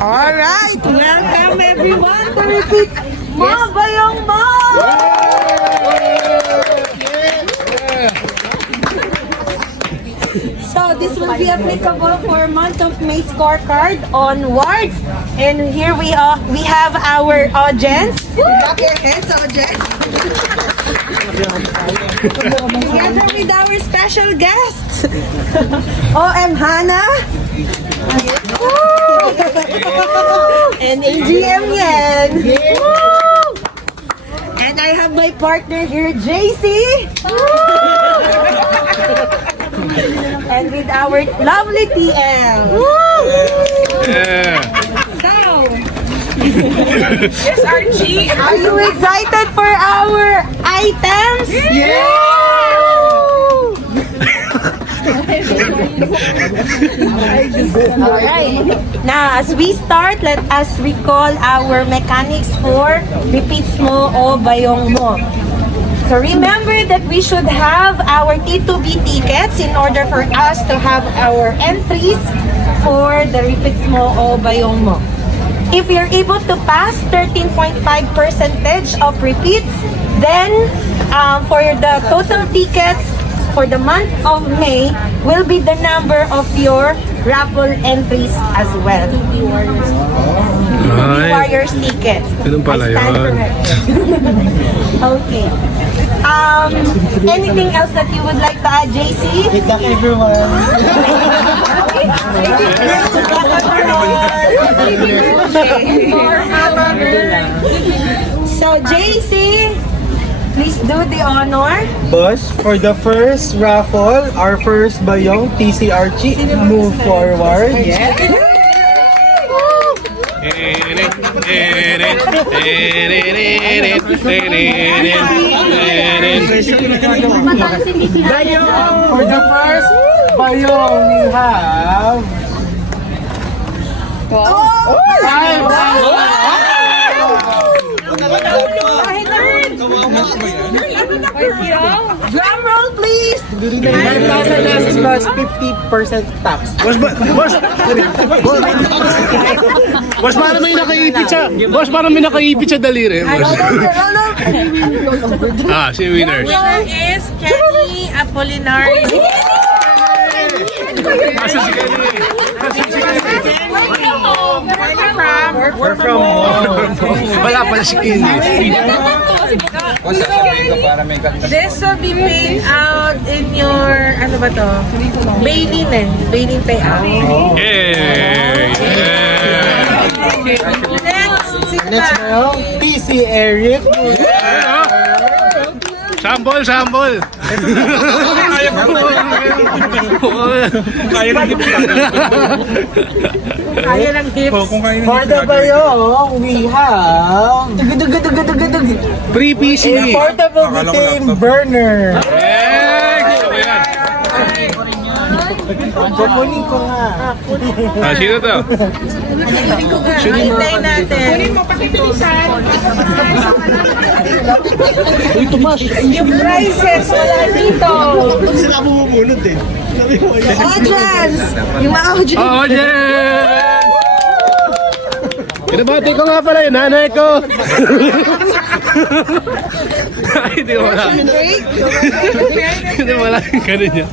Alright, welcome everyone to repeat Mo Bayong Mo! So this will be applicable for month of May scorecard onwards. And here we have our audience. Back your heads, audience. Together with our special guests, OM Hana. And AGM Yen. And I have my partner here, JC. And with our lovely TL. So, yes, Archie. Are you excited for our items? Yeah! Alright. Now, as we start, let us recall our mechanics for repeats mo o bayong mo. So remember that we should have our T2B tickets in order for us to have our entries for the repeats mo o bayong mo. If you're able to pass 13.5% of repeats, then for the total tickets for the month of May will be the number of your raffle entries as well. Warriors tickets. Ganun pala I stand yun. corrected. Okay. Anything else that you would like to add, JC? Good luck, everyone. So, JC, please do the honor. Boss, for the first raffle, our first bayong TC Archie, move forward. For the first bayong, we have... Drum roll, please. 5,000 pesos plus 50% tax. Boss, parang may nakaipit siya. Boss, parang may nakaipit siya daliri. Si winners. Winner is Kenny Apolinar. Asa si Kenny? We're from home. Wala pala si Kenny. This will be paid out in your, ano ba to? Bailin Bailin payout. Yay! Next bayong, TC Eric. Sambol, sambol! Kaya ng hips. For the bayong, we have... Free PC! Portable butane burner. Kukunin ko nga. Sino to? Hintayin natin. Yung prices, wala dito. Audience! Yung mga audience. Oh, yeah! Pinabati ko nga pala yung nanay ko. Ay, hindi ko wala. Hindi wala yung ganun niya.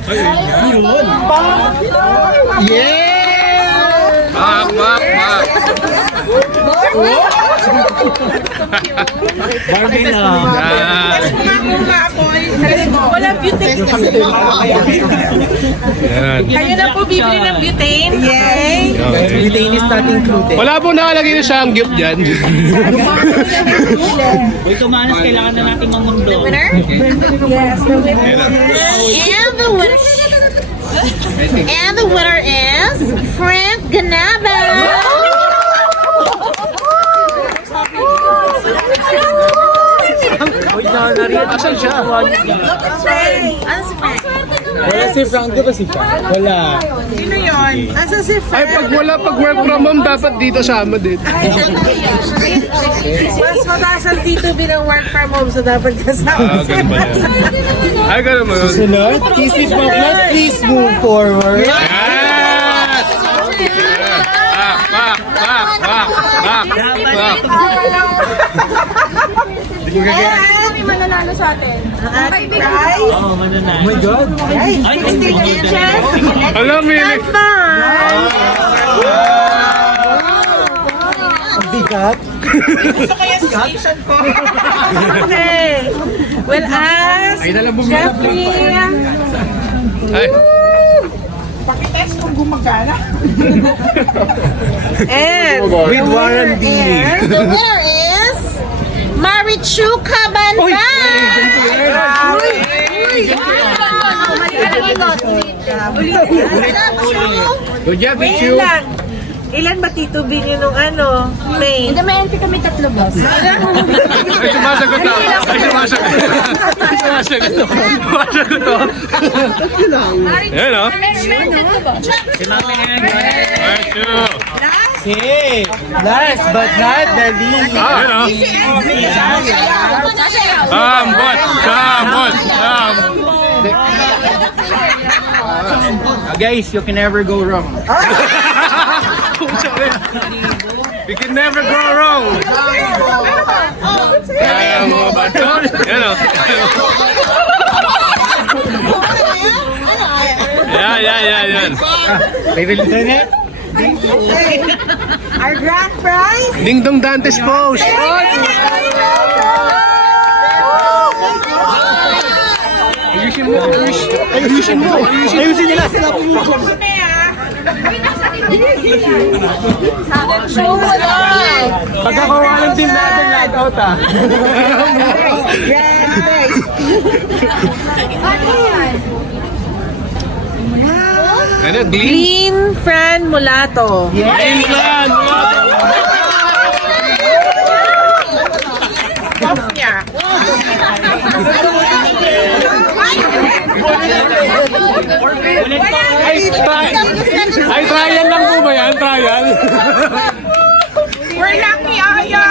Yeah! Pak! Barbie na. Wala butane. Yan. Kayo na po bibili ng butane. Yay! Butane is not included. Wala po nakalagay na sanggip dyan. Uy, tumanas, kailangan na natin mamundo. Winner? Yes, the winner. And the winner is Frank Ganaba. Asan siya? Ano si Frank? Wala si Frank, di ba si Frank? Wala. Sino yun? Asa si Ay, pag work from home, dapat dito sama din. Mas mataas ang T2B ng work from home, so dapat kasama. Ganun ba yan? Ay, ganun mo yun. Sunod, TC Poklat, please move forward. Yes! Pak! Rock! Rock! May mananalo sa atin. Prize. Oo, mananalo. Oh my God! Ay, Ay, 16 inches. Alam, Mili! Advance. Ang bigat! Okay. We'll ask Jeffrey. Ay, And With warranty! the winner is Marichu Cabanban. Good job, Wait lang. Ilan ba Tito B nyo nung ano? May. Hindi, may entry kami 3 boss. ay sumasagot na! Ay sumasagot na! Ay sumasagot na! Sumasagot na! Yan o! Okay, last but not the least. Yan o! Sambot! Sambot! Guys, you can never go wrong. You can never go wrong! Kaya mo ba ito? Yan o! Yan! Favorite internet? Our grand prize. Ding Dong Dante's Post! Ayusin mo! Ayusin mo! Ayusin nila sila pumupo. Pagkakawa ng team natin, light out ah. Ano? Gleam? Clean Fran Mulato. England! Ay, trial lang po ba yan? Trial? We're lucky, Aya!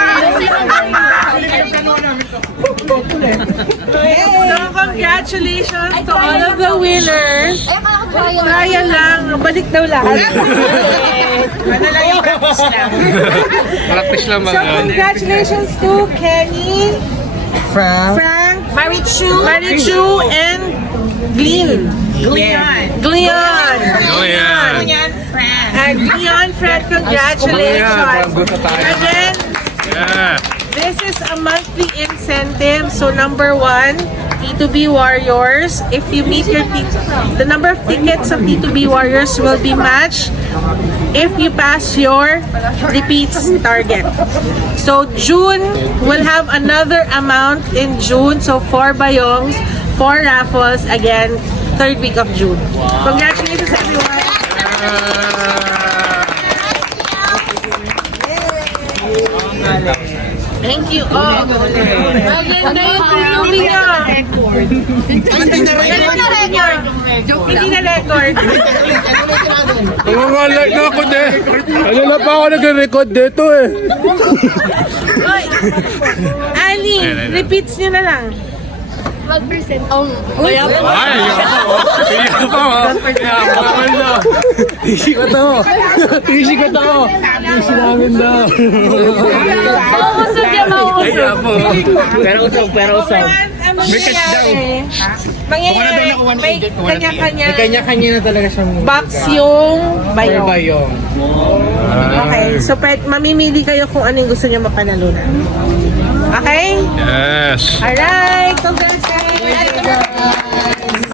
So, congratulations to all of the winners. Kaya lang, balik daw lahat. Practice lang So, mga. congratulations to Kenny, Frank. Frank, Marichu, and Glean. Gleon. Oh, yan. Gleon, Fred, congratulations. And then, Yeah. this is a monthly incentive. So, number 1, T2B Warriors. If you meet your the number of tickets of T2B Warriors will be matched if you pass your repeats target. So, June, we'll have another amount in June. So, 4 bayongs, 4 raffles, again, 3rd week of June. Congratulations, everyone. Thank you. Oh, maganda yung tinubi niya. Hindi na record. Nangangalak na ako de. Ano na pa ako nag-record dito eh. Oy. Ali, repeats niyo na lang. 12%. Oh, Ay, yun pa oh. Wala. Tisi ko to. Tisi namin daw. Mauusog yan, Ay, mauusog. apo. Pero usap. Ang mangyayari, may kanya-kanya Kanya-kanya na talaga siyang box yung Or bayo. bayong. Okay, so mamimili kayo kung ano yung gusto niyo mapanalunan. Okay? Yes. Alright.